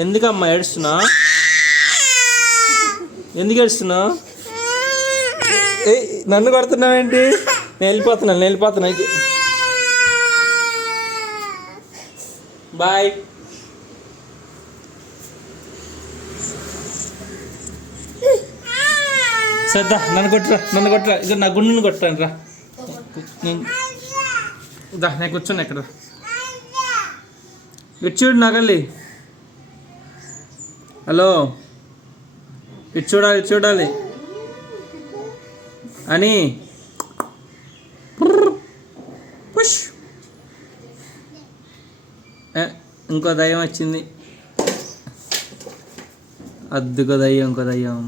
ఎందుకమ్మా ఏడుస్తున్నావు? ఎందుకు ఏడుస్తున్నావు? నన్ను కొడుతున్నావేంటి? నేను వెళ్ళిపోతున్నా. బాయ్. సర్దా నన్ను కొట్టరా ఇక నా గుండెని కొట్టండి రా. నేను కూర్చోను ఎక్కడ ఇటు చూడు నగలి. హలో ఇటు చూడాలి అని పుష్. ఇంకో దయ్యం వచ్చింది. అద్దుకో దయ్యం, ఇంకో దయ్యం.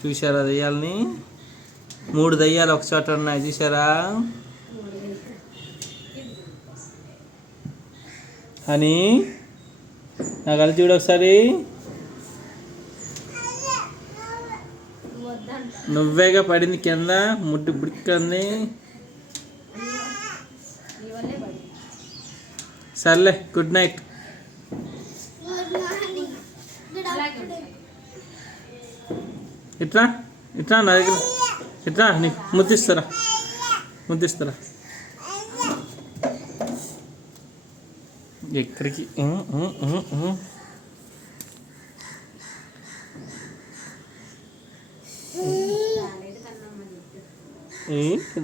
చూసారా దయ్యాలని? 3 దయ్యాలు ఒక చోట ఉన్నాయి, చూసారా? అని నాకు అది చూడు ఒకసారి. నువ్వేగా పడింది కింద, ముడ్డు బుడిక్కంది. సర్లే, గుడ్ నైట్. ఇట్లా నా దగ్గర ఇట్లా నీకు ముద్దిస్తారా. ఎక్కడికి?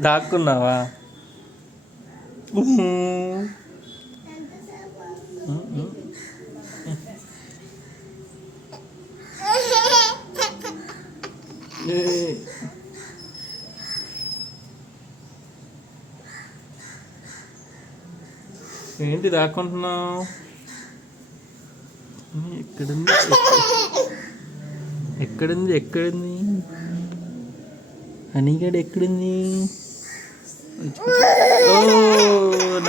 దాక్కున్నావా? ఏంటి దాక్కుంటున్నావు? ఎక్కడుంది హనీగడ్ ఎక్కడుంది? ఓ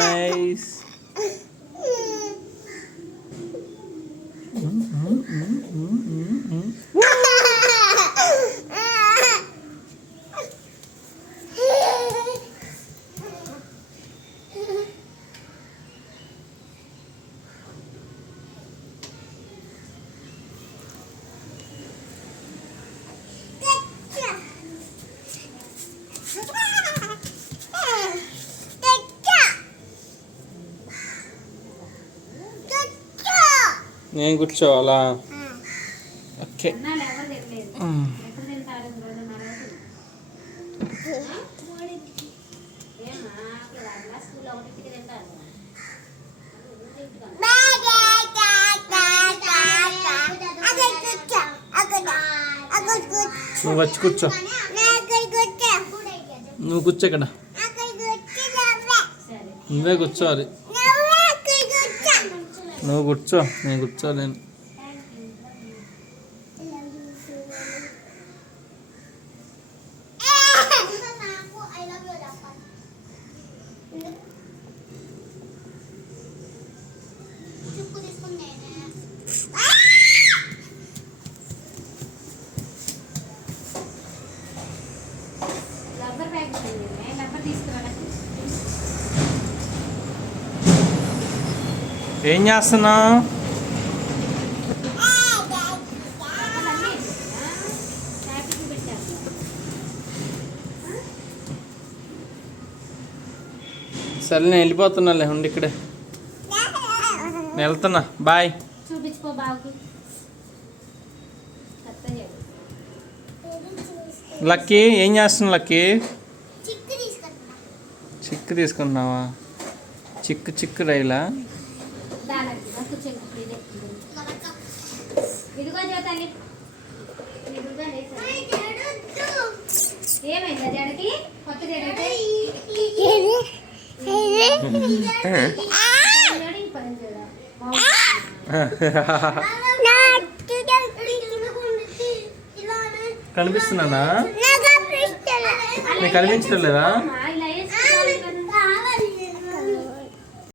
నైస్. నేను కూర్చోవాలా? ఓకే. నువ్వు వచ్చి కూర్చో. నువ్వు కూర్చో ఇక్కడ. నువ్వే కూర్చోవాలి. నువ్వు కూర్చో, నేను కూర్చోలేను. ఏం చేస్తున్నావు? సరే నేను వెళ్ళిపోతున్నాలే, ఉండి ఇక్కడే. నేను వెళ్తున్నా, బాయ్. లక్కీ ఏం చేస్తున్నావు? లక్కీ చిక్కు తీసుకున్నావా? చిక్కు రైలా? కనిపిస్తున్నానా? నీకు కనిపించడం లేదా?